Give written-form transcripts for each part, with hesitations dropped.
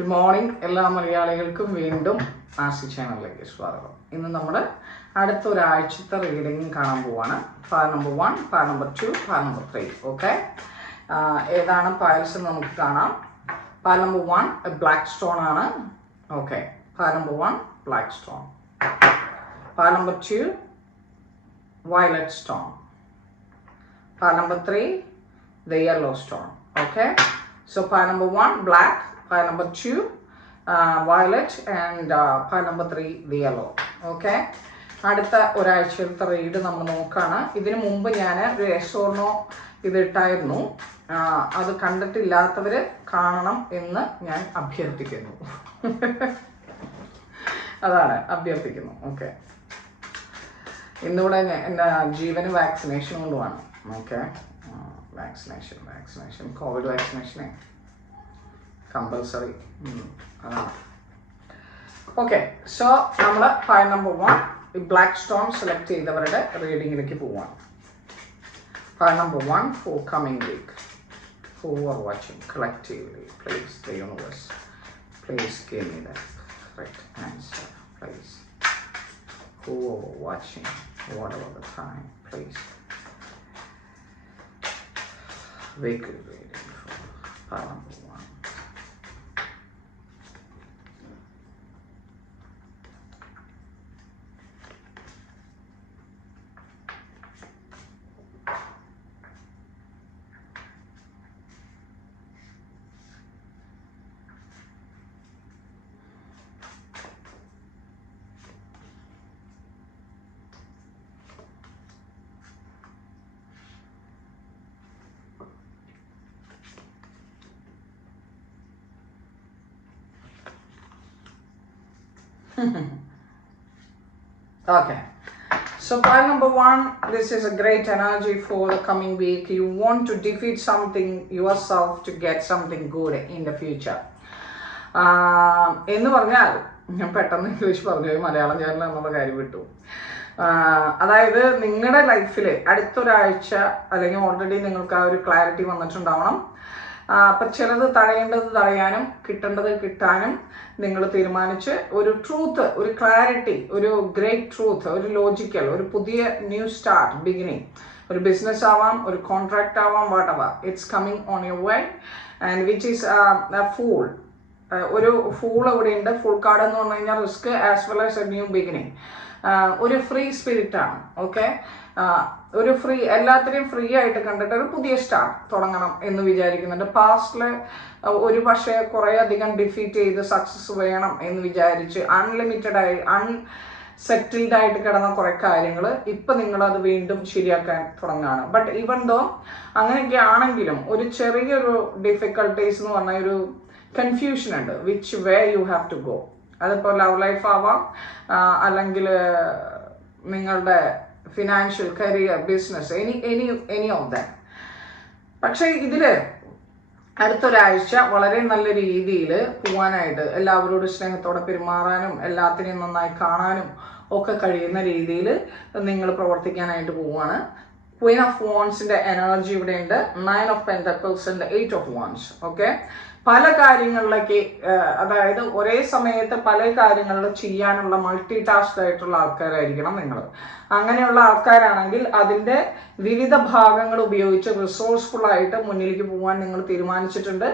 Good morning എല്ലാ മലയാളികൾക്കും വീണ്ടും ആർസി ചാനലിലേക്ക് സ്വാഗതം. ഇന്ന് നമ്മൾ അടുത്ത ഒരാഴ്ചത്തെ റീഡിംഗ് കാണാൻ പോവാണ്. പാൽ നമ്പർ 1, പാൽ നമ്പർ 2, പാൽ നമ്പർ 3. ഓക്കെ, ഏതാണ് പായൽസ് എന്ന് നമുക്ക് കാണാം. പാൽ നമ്പർ 1 ബ്ലാക്ക് സ്റ്റോൺ ആണ്. ഓക്കെ, പാൽ നമ്പർ 1 ബ്ലാക്ക് സ്റ്റോൺ. പാൽ number 2 violet stone. Pile number 3 the yellow stone. Okay, so pile number 1 black, pile number 2 violet, and pile number 3 the yellow. Okay, അടുത്ത ഒരാഴ്ചത്തെ റീഡ് നമ്മൾ നോക്കാണ്. ഇതിനു മുമ്പ് ഞാൻ ഒരു yes or no ഇത് ഇട്ടായിരുന്നു. അത് കണ്ടിട്ടില്ലാത്തവർ കാണണം എന്ന് ഞാൻ അഭ്യർത്ഥിക്കുന്നു. അതാണ് അഭ്യർത്ഥിക്കുന്നു. ഓക്കെ, ഇന്നിവിടെ എൻ്റെ ജീവന് വാക്സിനേഷൻ കൊണ്ടുപോകണം. ഓക്കെ, വാക്സിനേഷൻ കോവിഡ് വാക്സിനേഷനെ കമ്പൽസറി അതാണ്. ഓക്കെ, സോ നമ്മൾ file number 1 black stone select ചെയ്തവരുടെ റീഡിങ്ങിലേക്ക് പോവാണ്. File number 1 for coming week. Who are watching collectively, please, the universe, please give me the correct answer, please. Who are watching, whatever the time, please. Weekly reading for pile number 1. Okay, so pile number 1, this is a great energy for the coming week. You want to defeat something yourself to get something good in the future. എന്ന് പറഞ്ഞാൽ ഞാൻ പെട്ടെന്ന് English പറഞ്ഞു, Malayalam channel എന്നുള്ള കാര്യം വിട്ടു. അതായത് നിങ്ങളുടെ ലൈഫിൽ അടുത്തൊരാഴ്ച അല്ലെങ്കിൽ ഓൾറെഡി നിങ്ങൾക്ക് ആ ഒരു ക്ലാരിറ്റി വന്നിട്ടുണ്ടാവണം. അപ്പം ചിലത് തടയേണ്ടത് തടയാനും കിട്ടേണ്ടത് കിട്ടാനും നിങ്ങൾ തീരുമാനിച്ച് ഒരു ട്രൂത്ത്, ഒരു ക്ലാരിറ്റി, ഒരു ഗ്രേറ്റ് ട്രൂത്ത്, ഒരു ലോജിക്കൽ, ഒരു പുതിയ ന്യൂ സ്റ്റാർട്ട്, ബിഗിനിങ്, ഒരു ബിസിനസ് ആവാം, ഒരു കോൺട്രാക്ട് ആവാം, what ever, it's coming on your way and which is fool. ഒരു ഫൂൾ ഇവിടെ ഉണ്ട്. ഫുൾ കാർഡ് എന്ന് പറഞ്ഞു കഴിഞ്ഞാൽ risk as well as A new beginning. ഒരു ഫ്രീ സ്പിരിറ്റ് ആണ്. ഓക്കെ, ഒരു ഫ്രീ, എല്ലാത്തിനെയും ഫ്രീ ആയിട്ട് കണ്ടിട്ട് ഒരു പുതിയ സ്റ്റാർട്ട് തുടങ്ങണം എന്ന് വിചാരിക്കുന്നുണ്ട്. പാസ്റ്റില് ഒരു പക്ഷേ കുറേ അധികം ഡിഫീറ്റ് ചെയ്ത് സക്സസ് വേണം എന്ന് വിചാരിച്ച് അൺലിമിറ്റഡായി അൺസെറ്റിൽഡ് ആയിട്ട് കിടന്ന കുറേ കാര്യങ്ങൾ ഇപ്പം നിങ്ങളത് വീണ്ടും ശരിയാക്കാൻ തുടങ്ങുകയാണ്. ബട്ട് ഈവൻ ദോ അങ്ങനെയൊക്കെ ആണെങ്കിലും ഒരു ചെറിയൊരു ഡിഫിക്കൽട്ടീസ് എന്ന് പറഞ്ഞ ഒരു കൺഫ്യൂഷൻ ഉണ്ട്. Which way you have to go. അതിപ്പോൾ ലവ് ലൈഫ് ആവാം, അല്ലെങ്കിൽ നിങ്ങളുടെ financial, career, business, any of that. പക്ഷേ ഇതിൽ അടുത്തൊരാഴ്ച വളരെ നല്ല രീതിയിൽ പോകാനായിട്ട്, എല്ലാവരോടും സ്നേഹത്തോടെ പെരുമാറാനും എല്ലാത്തിനെയും നന്നായി കാണാനും ഒക്കെ കഴിയുന്ന രീതിയിൽ നിങ്ങൾ പ്രവർത്തിക്കാനായിട്ട് പോവുകയാണ്. ക്വീൻ ഓഫ് വാൻസിന്റെ എനർജി ഇവിടെ ഉണ്ട്. 9 of pentacles and 8 of wands. Okay, പല കാര്യങ്ങളിലേക്ക്, അതായത് ഒരേ സമയത്ത് പല കാര്യങ്ങളിൽ ചെയ്യാനുള്ള മൾട്ടി ടാസ്ക് ആയിട്ടുള്ള ആൾക്കാരായിരിക്കണം നിങ്ങൾ. അങ്ങനെയുള്ള ആൾക്കാരാണെങ്കിൽ അതിൻ്റെ വിവിധ ഭാഗങ്ങൾ ഉപയോഗിച്ച് റിസോഴ്സ്ഫുൾ ആയിട്ട് മുന്നിലേക്ക് പോകാൻ നിങ്ങൾ തീരുമാനിച്ചിട്ടുണ്ട്.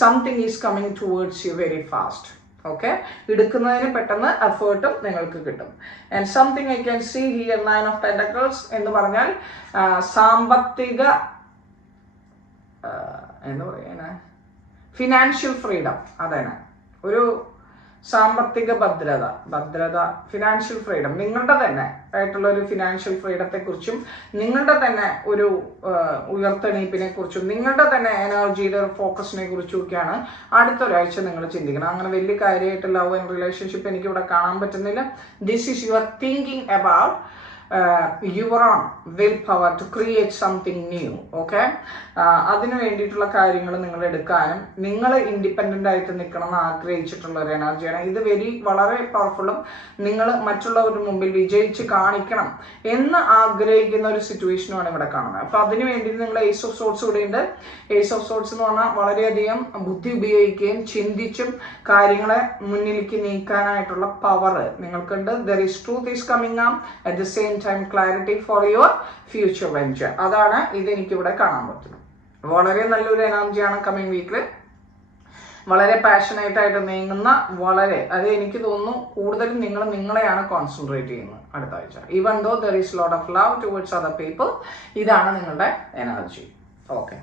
Something is coming towards you very fast. Okay, എടുക്കുന്നതിന് പെട്ടെന്ന് എഫേർട്ടും നിങ്ങൾക്ക് കിട്ടും. And something I can see here 9 of Pentacles എന്ന് പറഞ്ഞാൽ സാമ്പത്തിക, എന്താ പറയുക, ഫിനാൻഷ്യൽ ഫ്രീഡം. അതാണ് ഒരു സാമ്പത്തിക ഭദ്രത, ഫിനാൻഷ്യൽ ഫ്രീഡം, നിങ്ങളുടെ തന്നെ ആയിട്ടുള്ള ഒരു ഫിനാൻഷ്യൽ ഫ്രീഡത്തെക്കുറിച്ചും നിങ്ങളുടെ തന്നെ ഒരു ഉയർത്തെണീപ്പിനെ കുറിച്ചും നിങ്ങളുടെ തന്നെ എനർജിയുടെ ഒരു ഫോക്കസിനെ കുറിച്ചും ഒക്കെയാണ് അടുത്തൊരാഴ്ച നിങ്ങൾ ചിന്തിക്കണം. അങ്ങനെ വലിയ കാര്യമായിട്ട് ലവ് ആൻഡ് റിലേഷൻഷിപ്പ് എനിക്കിവിടെ കാണാൻ പറ്റുന്നില്ല. This is your thinking about your own will power to create something new. Okay, അതിന് വേണ്ടിയിട്ടുള്ള കാര്യങ്ങൾ നിങ്ങൾ എടുക്കാനും നിങ്ങൾ ഇൻഡിപെൻഡൻ്റ് ആയിട്ട് നിൽക്കണം എന്ന് ആഗ്രഹിച്ചിട്ടുള്ള ഒരു എനർജിയാണ് ഇത്. വളരെ പവർഫുള്ളും നിങ്ങൾ മറ്റുള്ളവരുടെ മുമ്പിൽ വിജയിച്ച് കാണിക്കണം എന്ന് ആഗ്രഹിക്കുന്ന ഒരു സിറ്റുവേഷനുമാണ് ഇവിടെ കാണുന്നത്. അപ്പോൾ അതിന് വേണ്ടിയിട്ട് നിങ്ങൾ ഏസ് ഓഫ് സോർട്സ് കൂടെ ഉണ്ട്. ഏസ് ഓഫ് സോർട്സ് എന്ന് പറഞ്ഞാൽ വളരെയധികം ബുദ്ധി ഉപയോഗിക്കുകയും ചിന്തിച്ചും കാര്യങ്ങളെ മുന്നിലേക്ക് നീക്കാനായിട്ടുള്ള പവർ നിങ്ങൾക്കുണ്ട്. There is truth is coming um at the same time clarity for your future venture. അതാണ് ഇതെനിക്കിവിടെ കാണാൻ പറ്റുന്നത്. വളരെ നല്ലൊരു എനർജിയാണ് കമ്മിങ് വീക്കിൽ. വളരെ പാഷനേറ്റ് ആയിട്ട് നീങ്ങുന്ന അത് എനിക്ക് തോന്നുന്നു കൂടുതലും നിങ്ങൾ നിങ്ങളെയാണ് കോൺസെൻട്രേറ്റ് ചെയ്യുന്നത് അടുത്ത ആഴ്ച. Even though there is lot of love towards other people. ഇതാണ് നിങ്ങളുടെ എനർജി. ഓക്കെ,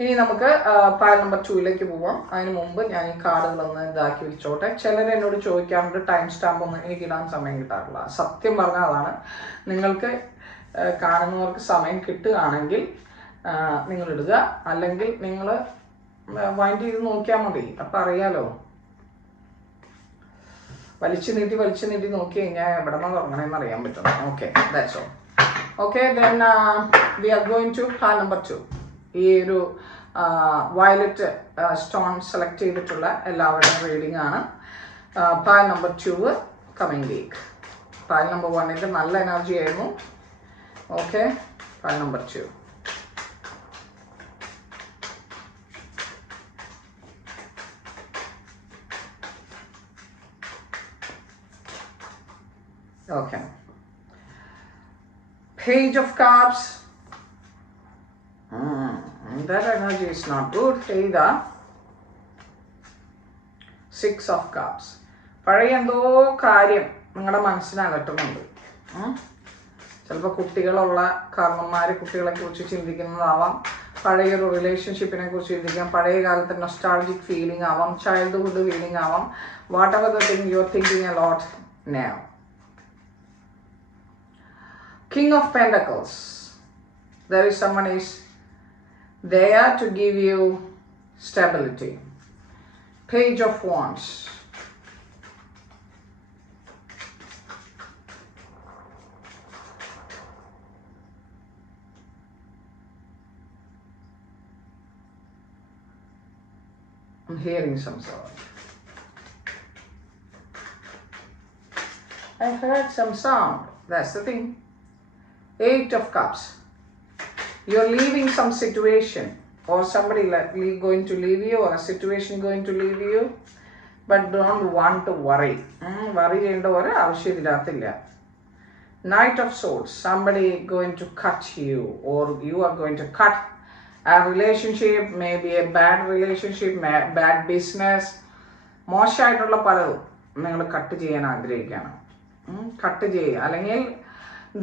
ഇനി നമുക്ക് പയൽ നമ്പർ 2ലേക്ക് പോവാം. അതിന് മുമ്പ് ഞാൻ ഈ കാർഡുകളൊന്ന് ഇതാക്കി വെച്ചോട്ടെ. ചിലർ എന്നോട് ചോദിക്കാറുണ്ട് ടൈം സ്റ്റാമ്പ് ഒന്നും എനിക്ക് ഇടാൻ സമയം കിട്ടാറില്ല. സത്യം പറഞ്ഞാൽ അതാണ്. നിങ്ങൾക്ക് കാണുന്നവർക്ക് സമയം കിട്ടുകയാണെങ്കിൽ നിങ്ങൾ ഇടുക, അല്ലെങ്കിൽ നിങ്ങൾ വൈൻഡ് ചെയ്ത് നോക്കിയാൽ മതി. അപ്പം അറിയാലോ. വലിച്ചു നീട്ടി നോക്കി കഴിഞ്ഞാൽ എവിടെ നിന്ന് തുടങ്ങണമെന്ന് അറിയാൻ പറ്റും. Okay, that's all. Okay, then we are going to file number 2. ഈ ഒരു വയലറ്റ് സ്റ്റോൺ സെലക്ട് ചെയ്തിട്ടുള്ള എല്ലാവരുടെയും റീഡിംഗ് ആണ്. File number 2 coming week. File number 1 നല്ല എനർജി ആയിരുന്നു. Okay, file number 2. Okay. Page of Cups. That energy is not good. Either 6 of Cups. പഴയ എന്തോ കാര്യം നിങ്ങളുടെ മനസ്സിനകറ്റുന്നുണ്ട്. ചിലപ്പോൾ കുട്ടികളുള്ള കാരണന്മാർ കുട്ടികളെ കുറിച്ച് ചിന്തിക്കുന്നതാവാം, പഴയൊരു റിലേഷൻഷിപ്പിനെ കുറിച്ച് ചിന്തിക്കാം, പഴയ കാലത്തെ നൊസ്റ്റാൾജിക് ഫീലിംഗ് ആവാം, ചൈൽഡ്ഹുഡ് ഫീലിംഗ് ആവാം. What ever the thing you are thinking a lot now. King of Pentacles. There is someone is there to give you stability. Page of Wands. I'm hearing some sound. I heard some sound. That's the thing. 8 of Cups. You're leaving some situation, or somebody going to leave you, or a situation going to leave you, but don't want to worry. Worry ചെയ്യേണ്ട ഒരു ആവശ്യമില്ലാത്തില്ല. Knight of Swords. Somebody going to cut you, or you are going to cut a relationship, maybe a bad relationship, bad business. മോശമായിട്ടുള്ള പലതും നിങ്ങൾ cut ചെയ്യാൻ ആഗ്രഹിക്കുകയാണ്. Cut ചെയ്യുക, അല്ലെങ്കിൽ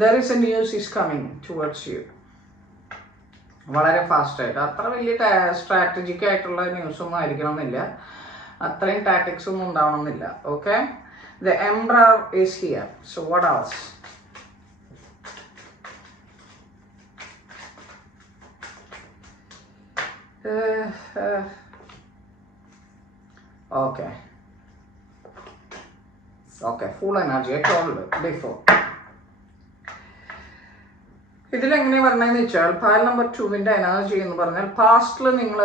there is a news is coming towards you. വളരെ ഫാസ്റ്റായിട്ട്, അത്ര വലിയ സ്ട്രാറ്റജിക് ആയിട്ടുള്ള ന്യൂസ് ഒന്നും ആയിരിക്കണമെന്നില്ല, അത്രയും ടാക്ടിക്സ് ഒന്നും ഉണ്ടാവണമെന്നില്ല. Okay, the Emperor is here. So what else? Okay, full energy. I told you before. ഇതിലെങ്ങനെ പറഞ്ഞതെന്ന് വെച്ചാൽ പയൽ നമ്പർ 2 എനർജി എന്ന് പറഞ്ഞാൽ പാസ്റ്റിൽ നിങ്ങൾ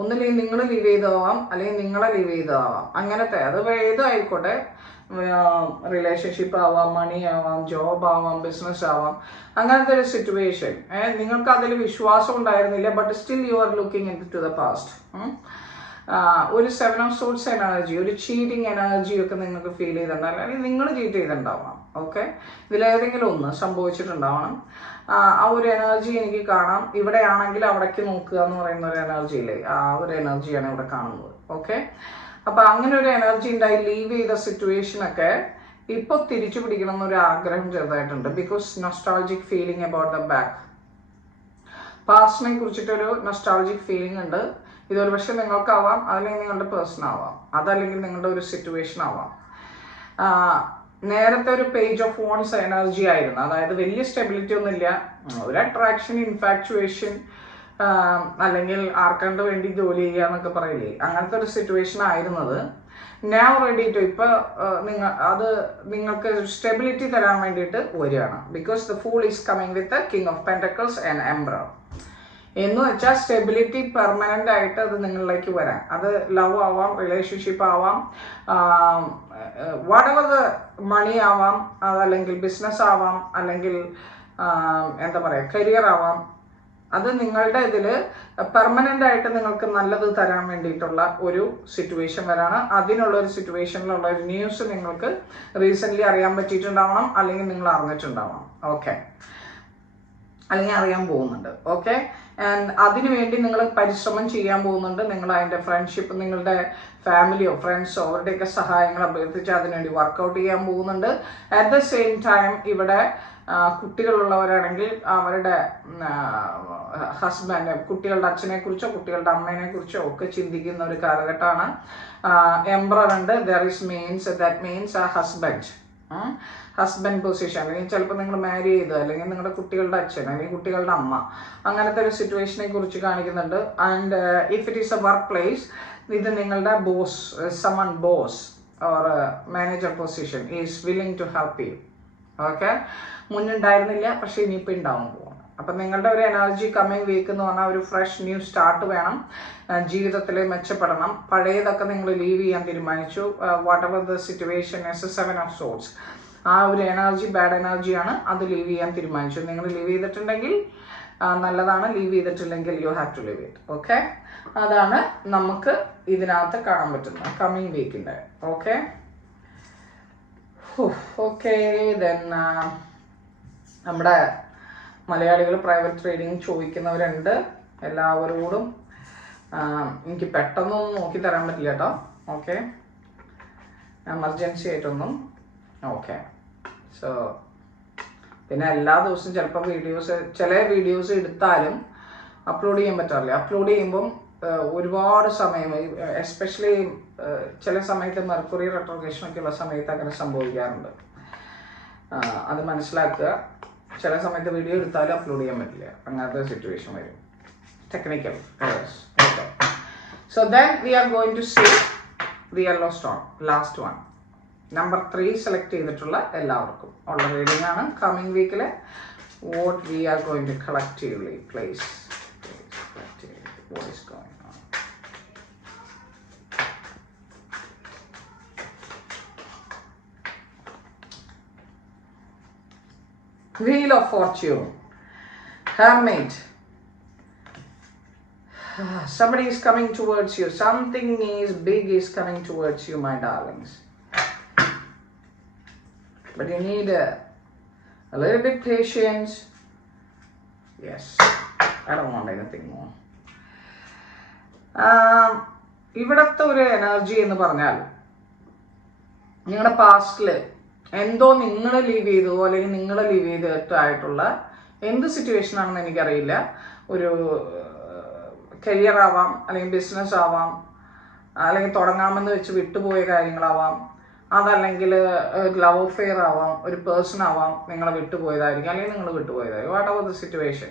ഒന്നില്ലെങ്കിൽ നിങ്ങൾ ലീവ് ചെയ്താവാം, അല്ലെങ്കിൽ നിങ്ങളെ ലീവ് ചെയ്താവാം. അങ്ങനത്തെ അത് ഏതായിക്കോട്ടെ, റിലേഷൻഷിപ്പ് ആവാം, മണി ആവാം, ജോബ് ആവാം, ബിസിനസ് ആവാം. അങ്ങനത്തെ ഒരു സിറ്റുവേഷൻ നിങ്ങൾക്ക് അതിൽ വിശ്വാസം ഉണ്ടായിരുന്നില്ല, but still you are looking into the past. ഒരു 7 of Swords എനർജി, ഒരു ചീറ്റിംഗ് എനർജി ഒക്കെ നിങ്ങൾക്ക് ഫീൽ ചെയ്തിട്ടുണ്ടാവില്ല, അല്ലെങ്കിൽ നിങ്ങൾ ചീറ്റ് ചെയ്തിട്ടുണ്ടാവണം. ഓക്കെ, ഇതിലേതെങ്കിലും ഒന്ന് സംഭവിച്ചിട്ടുണ്ടാവണം. ആ ഒരു എനർജി എനിക്ക് കാണാം. ഇവിടെ ആണെങ്കിൽ അവിടേക്ക് നോക്കുക എന്ന് പറയുന്ന ഒരു എനർജിയില്ലേ, ആ ഒരു എനർജിയാണ് ഇവിടെ കാണുന്നത്. ഓക്കെ, അപ്പം അങ്ങനെ ഒരു എനർജി ഉണ്ടായി. ലീവ് ചെയ്ത സിറ്റുവേഷനൊക്കെ ഇപ്പോൾ തിരിച്ചു പിടിക്കണം എന്നൊരു ആഗ്രഹം ചെറുതായിട്ടുണ്ട്. Because nostalgic feeling about the back. പാസ്റ്റിനെ കുറിച്ചിട്ടൊരു നൊസ്റ്റാൾജിക് ഫീലിംഗ് ഉണ്ട്. ഇതൊരു പക്ഷെ നിങ്ങൾക്കാവാം, അല്ലെങ്കിൽ നിങ്ങളുടെ പേഴ്സൺ ആവാം, അതല്ലെങ്കിൽ നിങ്ങളുടെ ഒരു സിറ്റുവേഷൻ ആവാം. നേരത്തെ ഒരു പേജ് ഓഫ് വോൺസ് എനർജി ആയിരുന്നു, അതായത് വലിയ സ്റ്റെബിലിറ്റി ഒന്നുമില്ല, ഒരു അട്രാക്ഷൻ, ഇൻഫാക്ച്വേഷൻ, അല്ലെങ്കിൽ ആർക്കണ്ട് വേണ്ടി ജോലി ചെയ്യുക എന്നൊക്കെ പറയില്ലേ, അങ്ങനത്തെ ഒരു സിറ്റുവേഷൻ ആയിരുന്നത്. now ready to ഇപ്പോൾ നിങ്ങൾക്ക് സ്റ്റെബിലിറ്റി തരാൻ വേണ്ടിയിട്ട് വരികയാണ്. Because the fool is coming with king of pentacles and emperor. എന്ന് വെച്ചാൽ സ്റ്റെബിലിറ്റി പെർമനൻ്റ് ആയിട്ട് അത് നിങ്ങളിലേക്ക് വരാൻ. അത് ലവ് ആവാം, റിലേഷൻഷിപ്പ് ആവാം, വാട്ട് എവർ ദ മണി ആവാം, അതല്ലെങ്കിൽ ബിസിനസ് ആവാം, അല്ലെങ്കിൽ എന്താ പറയുക കരിയർ ആവാം. അത് നിങ്ങളുടെ ഇതിൽ പെർമനൻ്റ് ആയിട്ട് നിങ്ങൾക്ക് നല്ലത് തരാൻ വേണ്ടിയിട്ടുള്ള ഒരു സിറ്റുവേഷൻ വരാണ്. അതിനുള്ള ഒരു സിറ്റുവേഷനിലുള്ള ഒരു ന്യൂസ് നിങ്ങൾക്ക് റീസെൻ്റ്ലി അറിയാൻ പറ്റിയിട്ടുണ്ടാവണം, അല്ലെങ്കിൽ നിങ്ങൾ അറിഞ്ഞിട്ടുണ്ടാവണം. ഓക്കെ, അല്ലെങ്കിൽ അറിയാൻ പോകുന്നുണ്ട്. ഓക്കെ, ആൻഡ് അതിനുവേണ്ടി നിങ്ങൾ പരിശ്രമം ചെയ്യാൻ പോകുന്നുണ്ട്. നിങ്ങൾ അതിൻ്റെ ഫ്രണ്ട്ഷിപ്പ്, നിങ്ങളുടെ ഫാമിലിയോ ഫ്രണ്ട്സോ അവരുടെയൊക്കെ സഹായങ്ങൾ അഭ്യർത്ഥിച്ച് അതിനുവേണ്ടി വർക്കൗട്ട് ചെയ്യാൻ പോകുന്നുണ്ട്. അറ്റ് ദ സെയിം ടൈം ഇവിടെ കുട്ടികളുള്ളവരാണെങ്കിൽ അവരുടെ ഹസ്ബൻഡ്, കുട്ടികളുടെ അച്ഛനെ കുറിച്ചോ കുട്ടികളുടെ അമ്മേനെ കുറിച്ചോ ഒക്കെ ചിന്തിക്കുന്ന ഒരു കാലഘട്ടമാണ്. എംപറർ ഉണ്ട്. ദാറ്റ് മീൻസ് ആ ഹസ്ബൻഡ് പൊസിഷൻ, അല്ലെങ്കിൽ ചിലപ്പോൾ നിങ്ങൾ മാരി ചെയ്ത്, അല്ലെങ്കിൽ നിങ്ങളുടെ കുട്ടികളുടെ അച്ഛൻ, അല്ലെങ്കിൽ കുട്ടികളുടെ അമ്മ, അങ്ങനത്തെ ഒരു സിറ്റുവേഷനെ കുറിച്ച് കാണിക്കുന്നുണ്ട്. And if it is a work place, ഇത് നിങ്ങളുടെ boss, someone boss or manager position is willing to help you. Okay, മുന്നുണ്ടായിരുന്നില്ല, പക്ഷേ ഇനിയിപ്പോൾ ഉണ്ടാവാൻ പോവാണ്. അപ്പം നിങ്ങളുടെ ഒരു എനർജി കമ്മിങ് വീക്ക് എന്ന് പറഞ്ഞാൽ ഒരു ഫ്രഷ് ന്യൂ സ്റ്റാർട്ട് വേണം. ജീവിതത്തിൽ മെച്ചപ്പെടണം. പഴയതൊക്കെ നിങ്ങൾ ലീവ് ചെയ്യാൻ തീരുമാനിച്ചു. What ever the situation S A 7 of swords, ആ ഒരു എനർജി ബാഡ് എനർജിയാണ്, അത് ലീവ് ചെയ്യാൻ തീരുമാനിച്ചു. നിങ്ങൾ ലീവ് ചെയ്തിട്ടുണ്ടെങ്കിൽ നല്ലതാണ്, ലീവ് ചെയ്തിട്ടില്ലെങ്കിൽ you have to leave it. Okay, അതാണ് നമുക്ക് ഇതിനകത്ത് കാണാൻ പറ്റുന്നത് കമ്മിങ് വീക്കിൻ്റെ. ഓക്കെ ഓക്കെ ദെൻ നമ്മുടെ മലയാളികൾ പ്രൈവറ്റ് ട്രേഡിങ് ചോദിക്കുന്നവരുണ്ട്. എല്ലാവരോടും എനിക്ക് പെട്ടെന്നൊന്നും നോക്കി തരാൻ പറ്റില്ല കേട്ടോ. ഓക്കെ, എമർജൻസി ആയിട്ടൊന്നും. ഓക്കെ, സോ പിന്നെ എല്ലാ ദിവസവും ചിലപ്പോൾ ചില വീഡിയോസ് എടുത്താലും അപ്ലോഡ് ചെയ്യാൻ പറ്റാറില്ല. അപ്ലോഡ് ചെയ്യുമ്പം ഒരുപാട് സമയം, എസ്പെഷ്യലി ചില സമയത്ത് മെർക്കുറി റെട്രോഗ്രേഷനൊക്കെ ഉള്ള സമയത്ത് അങ്ങനെ സംഭവിക്കാറുണ്ട്. അത് മനസ്സിലാക്കുക. ചില സമയത്ത് വീഡിയോ എടുത്താലും അപ്ലോഡ് ചെയ്യാൻ പറ്റില്ല, അങ്ങനത്തെ സിറ്റുവേഷൻ വരും. Technical errors. Okay, so then we are going to see the yellow stone, last one. Number 3 select ചെയ്തിട്ടുള്ള എല്ലാവർക്കും ഉള്ള റീഡിംഗ് ആണ്. കമ്മിങ് വീക്കിലെ what we are going to collectively place, what is going on. Wheel of Fortune, Hermit. Somebody is coming towards you. Something is big is coming towards you, my darlings. But you need a little bit patience. Yes, I don't want anything more. ഇവിടത്തെ ഒരു energy എന്ന് പറഞ്ഞാൽ നിങ്ങളുടെ പാസ്റ്റിൽ എന്തോ നിങ്ങൾ leave ചെയ്തോ അല്ലെങ്കിൽ നിങ്ങൾ ലീവ് ചെയ്തിട്ടായിട്ടുള്ള എന്ത് സിറ്റുവേഷൻ ആണെന്ന് എനിക്കറിയില്ല. ഒരു കരിയർ ആവാം, അല്ലെങ്കിൽ ബിസിനസ് ആവാം, അല്ലെങ്കിൽ തുടങ്ങാമെന്ന് വെച്ച് വിട്ടുപോയ കാര്യങ്ങളാവാം, അതല്ലെങ്കിൽ ലവ് അഫെയർ ആവാം, ഒരു പേഴ്സൺ ആവാം നിങ്ങളെ വിട്ടുപോയതായിരിക്കും, അല്ലെങ്കിൽ നിങ്ങൾ വിട്ടുപോയതായിരിക്കും. Whatever the situation,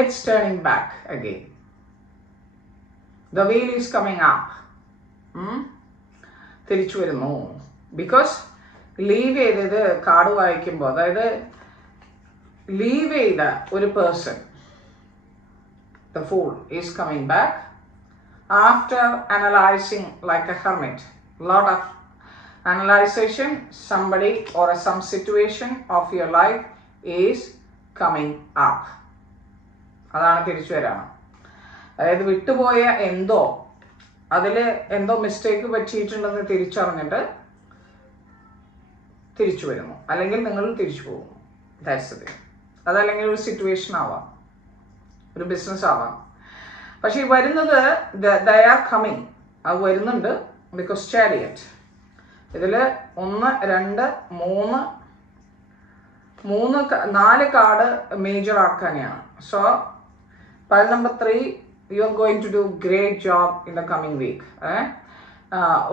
it's turning back again. The wheel is coming up. തിരിച്ചു വരുന്നു. ബിക്കോസ് ലീവ് ചെയ്തത് കാർഡ് വായിക്കുമ്പോൾ, അതായത് ലീവ് ചെയ്ത ഒരു person, the fool is coming back after analyzing like a hermit. Lot of analyzation, somebody or some situation of your life is coming up. അതാണ് തിരിച്ചു വരാണ്. അതായത് വിട്ടുപോയ എന്തോ, അതിൽ എന്തോ മിസ്റ്റേക്ക് പറ്റിയിട്ടുണ്ടെന്ന് തിരിച്ചറിഞ്ഞിട്ട് തിരിച്ചു വരുന്നു, അല്ലെങ്കിൽ നിങ്ങൾ തിരിച്ചു പോകുന്നു. That's the thing. അതല്ലെങ്കിൽ ഒരു സിറ്റുവേഷൻ ആവാം, ഒരു ബിസിനസ് ആവാം. പക്ഷെ ഈ വരുന്നത് ദേ ആർ കമ്മിങ്, അത് വരുന്നുണ്ട്. ബിക്കോസ് ചാരിയറ്റ് ഇതിൽ 1 2 3 4 കാർഡ് മേജർ ആർക്കാനെയാണ്. So pile number 3, you are going to do great job in the coming week.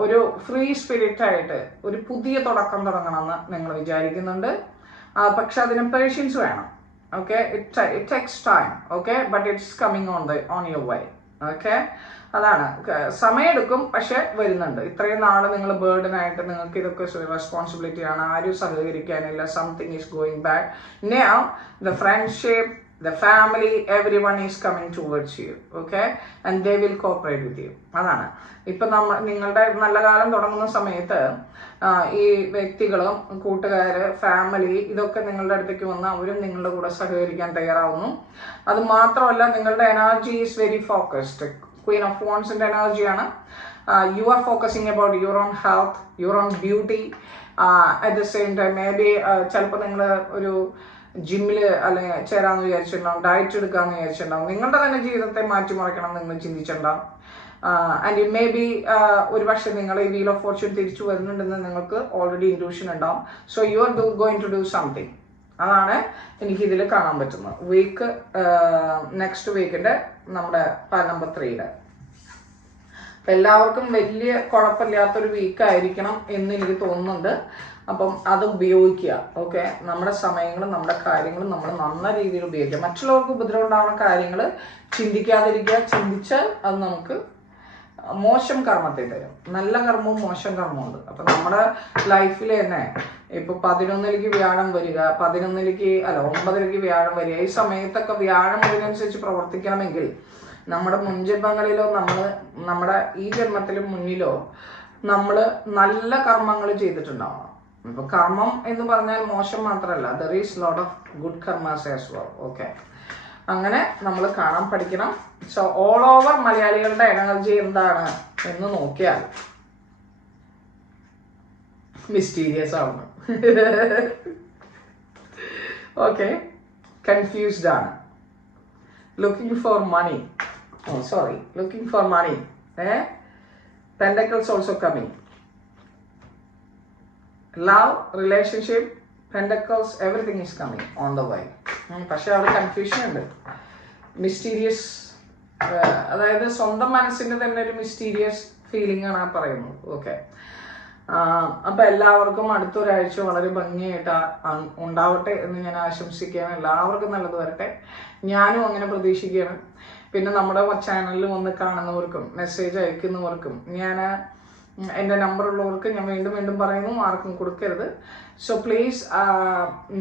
ഒരു ഫ്രീ സ്പിരിറ്റ് ആയിട്ട് ഒരു പുതിയ തുടക്കം തുടങ്ങണമെന്ന് നിങ്ങൾ വിചാരിക്കുന്നുണ്ട്. പക്ഷെ അതിന് പേഷ്യൻസ് വേണം. Okay, it takes time. Okay, but it's coming on your way. Okay, അതാണ്. സമയമെടുക്കും, പക്ഷെ വരുന്നുണ്ട്. ഇത്രയും നാള് നിങ്ങൾ ബേർഡനായിട്ട് നിങ്ങൾക്ക് ഇതൊക്കെ റെസ്പോൺസിബിലിറ്റി ആണ്, ആരും സഹകരിക്കാനില്ല, something is going back. Now the friendship, the family, everyone is coming towards you, okay, and they will cooperate with you. അതാണ് ഇപ്പൊ നിങ്ങളുടെ നല്ല കാലം തുടങ്ങുന്ന സമയത്ത് ഈ വ്യക്തികളും കൂട്ടുകാര്, ഫാമിലി, ഇതൊക്കെ നിങ്ങളുടെ അടുത്തേക്ക് വന്ന് അവരും നിങ്ങളുടെ കൂടെ സഹകരിക്കാൻ തയ്യാറാവുന്നു. അത് മാത്രമല്ല, നിങ്ങളുടെ energy is very focused. Queen of വാൻഡ്സിന്റെ എനർജിയാണ്. You are focusing about your own health, your own beauty. At the same time may be ചിലപ്പോൾ നിങ്ങൾ ഒരു ജിമ്മില് അല്ലെങ്കിൽ ചേരാന്ന് വിചാരിച്ചിട്ടുണ്ടാവും, ഡയറ്റ് എടുക്കാന്ന് വിചാരിച്ചിട്ടുണ്ടാവും, നിങ്ങളുടെ തന്നെ ജീവിതത്തെ മാറ്റിമറിക്കണം നിങ്ങൾ ചിന്തിച്ചിട്ടുണ്ടാവും. ആൻഡ് മേ ബി ഒരു പക്ഷെ നിങ്ങൾ ഈ വീൽ ഓഫ് ഫോർച്യൂൺ തിരിച്ചു വരുന്നുണ്ടെന്ന് നിങ്ങൾക്ക് ഓൾറെഡി ഇൻട്യൂഷൻ ഉണ്ടാവും. So you are going to do something. അതാണ് എനിക്ക് ഇതിൽ കാണാൻ പറ്റുന്നത്. വീക്ക് നെക്സ്റ്റ് വീക്കിന്റെ നമ്മുടെ നമ്പർ 3യുടെ എല്ലാവർക്കും വലിയ കുഴപ്പമില്ലാത്തൊരു വീക്കായിരിക്കണം എന്ന് എനിക്ക് തോന്നുന്നുണ്ട്. അപ്പം അത് ഉപയോഗിക്കുക. ഓക്കെ, നമ്മുടെ സമയങ്ങളും നമ്മുടെ കാര്യങ്ങളും നമ്മൾ നല്ല രീതിയിൽ ഉപയോഗിക്കുക. മറ്റുള്ളവർക്ക് ഉപദ്രവം ഉണ്ടാവുന്ന കാര്യങ്ങൾ ചിന്തിക്കാതിരിക്കുക. ചിന്തിച്ചാൽ അത് നമുക്ക് മോശം കർമ്മത്തെ തരും. നല്ല കർമ്മവും മോശം കർമ്മവും ഉണ്ട്. അപ്പം നമ്മുടെ ലൈഫിൽ തന്നെ ഇപ്പൊ 11ലേക്ക് വ്യാഴം വരിക, 9ലേക്ക് വ്യാഴം വരിക, ഈ സമയത്തൊക്കെ വ്യാഴം അതിനനുസരിച്ച് പ്രവർത്തിക്കണമെങ്കിൽ നമ്മുടെ മുൻജന്മങ്ങളിലോ നമ്മുടെ ഈ ജന്മത്തിലും മുന്നിലോ നമ്മൾ നല്ല കർമ്മങ്ങൾ ചെയ്തിട്ടുണ്ടാവണം. ഇപ്പൊ കർമ്മം എന്ന് പറഞ്ഞാൽ മോശം മാത്രമല്ല, there is lot of good karmas as well. Okay, അങ്ങനെ നമ്മൾ കാണാൻ പഠിക്കണം. സോ ഓൾ ഓവർ മലയാളികളുടെ എനർജി എന്താണ് എന്ന് നോക്കിയാൽ മിസ്റ്റീരിയസ് ആണ്. ഓക്കെ, കൺഫ്യൂസ്ഡ് ആണ്. Looking for money, looking for money. Pentacles also coming. Love, relationship, Pentacles, everything is coming on the way. പക്ഷെ അവിടെ കൺഫ്യൂഷൻ ഉണ്ട്. മിസ്റ്റീരിയസ്, അതായത് സ്വന്തം മനസ്സിന്റെ തന്നെ ഒരു മിസ്റ്റീരിയസ് ഫീലിംഗ് ആണ് ആ പറയുന്നത്. ഓക്കെ, അപ്പൊ എല്ലാവർക്കും അടുത്തൊരാഴ്ച വളരെ ഭംഗിയായിട്ട് ഉണ്ടാവട്ടെ എന്ന് ഞാൻ ആശംസിക്കുകയാണ്. എല്ലാവർക്കും നല്ലത് വരട്ടെ, ഞാനും അങ്ങനെ പ്രതീക്ഷിക്കുകയാണ്. പിന്നെ നമ്മുടെ ചാനലിൽ വന്ന് കാണുന്നവർക്കും മെസ്സേജ് അയക്കുന്നവർക്കും എൻ്റെ നമ്പർ ഉള്ളവർക്ക് ഞാൻ വീണ്ടും പറയുന്നു, ആർക്കും കൊടുക്കരുത്. സോ പ്ലീസ്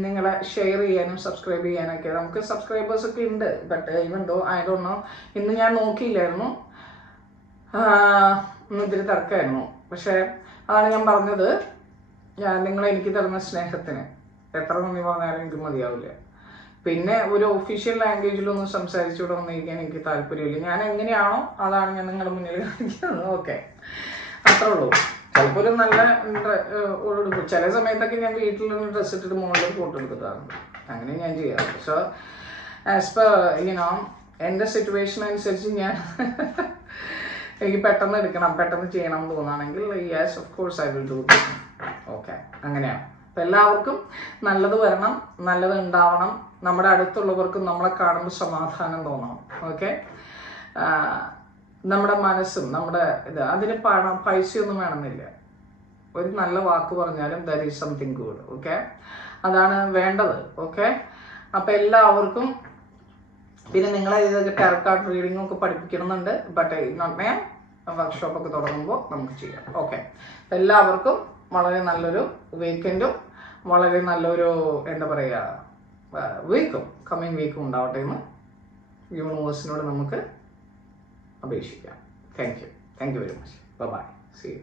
നിങ്ങളെ ഷെയർ ചെയ്യാനും സബ്സ്ക്രൈബ് ചെയ്യാനൊക്കെ. നമുക്ക് സബ്സ്ക്രൈബേഴ്സ് ഒക്കെ ഉണ്ട്, but even though I don't know, ഇന്ന് ഞാൻ നോക്കിയില്ലായിരുന്നു, ഇന്ന് ഇത്തിരി തിരക്കായിരുന്നു. പക്ഷെ അതാണ് ഞാൻ പറഞ്ഞത്, നിങ്ങൾ എനിക്ക് തരുന്ന സ്നേഹത്തിന് എത്ര നന്ദി പറഞ്ഞാലും എനിക്ക് മതിയാവില്ല. പിന്നെ ഒരു ഒഫീഷ്യൽ ലാംഗ്വേജിലൊന്നും സംസാരിച്ചുകൂടെ വന്നിരിക്കാൻ എനിക്ക് താല്പര്യമില്ല. ഞാൻ എങ്ങനെയാണോ അതാണ് ഞാൻ നിങ്ങളുടെ മുന്നിൽ കാണിക്കുന്നത്. ഓക്കെ, അത്രേ ഉള്ളൂ. ചിലപ്പോൾ ഒരു നല്ല ഉടുക്കും, ചില സമയത്തൊക്കെ ഞാൻ വീട്ടിൽ നിന്ന് ഡ്രസ്സ് ഇട്ടിട്ട് മുകളിൽ ഫോട്ടോ എടുത്തിട്ടാറുണ്ട്. അങ്ങനെ ഞാൻ ചെയ്യാറ്. സോ ആസ് പെർ എൻ്റെ സിറ്റുവേഷൻ അനുസരിച്ച് ഞാൻ എനിക്ക് പെട്ടെന്ന് എടുക്കണം, പെട്ടെന്ന് ചെയ്യണം എന്ന് തോന്നുകയാണെങ്കിൽ yes of course I will do. Okay, അങ്ങനെയാണ്. അപ്പം എല്ലാവർക്കും നല്ലത് വരണം, നല്ലത് ഉണ്ടാവണം. നമ്മുടെ അടുത്തുള്ളവർക്കും നമ്മളെ കാണുമ്പോൾ സമാധാനം തോന്നണം. ഓക്കെ, നമ്മുടെ മനസ്സും നമ്മുടെ അതിന് പൈസയൊന്നും വേണമെന്നില്ല. ഒരു നല്ല വാക്ക് പറഞ്ഞാലും that is something good. Okay, അതാണ് വേണ്ടത്. ഓക്കെ, അപ്പം എല്ലാവർക്കും. പിന്നെ നിങ്ങളെ ഇതൊക്കെ ടാരോ കാർഡ് റീഡിങ്ങും ഒക്കെ പഠിപ്പിക്കണമെന്നുണ്ട്, ബട്ട് നോട്ട് വർക്ക്ഷോപ്പൊക്കെ തുടങ്ങുമ്പോൾ നമുക്ക് ചെയ്യാം. ഓക്കെ, എല്ലാവർക്കും വളരെ നല്ലൊരു വീക്കെൻഡും വളരെ നല്ലൊരു എന്താ പറയുക വീക്കും കമ്മിങ് വീക്കും ഉണ്ടാവട്ടെ എന്ന് യൂണിവേഴ്സിനോട് നമുക്ക് അപേക്ഷിക്കാം. Thank you very much. Bye. See U.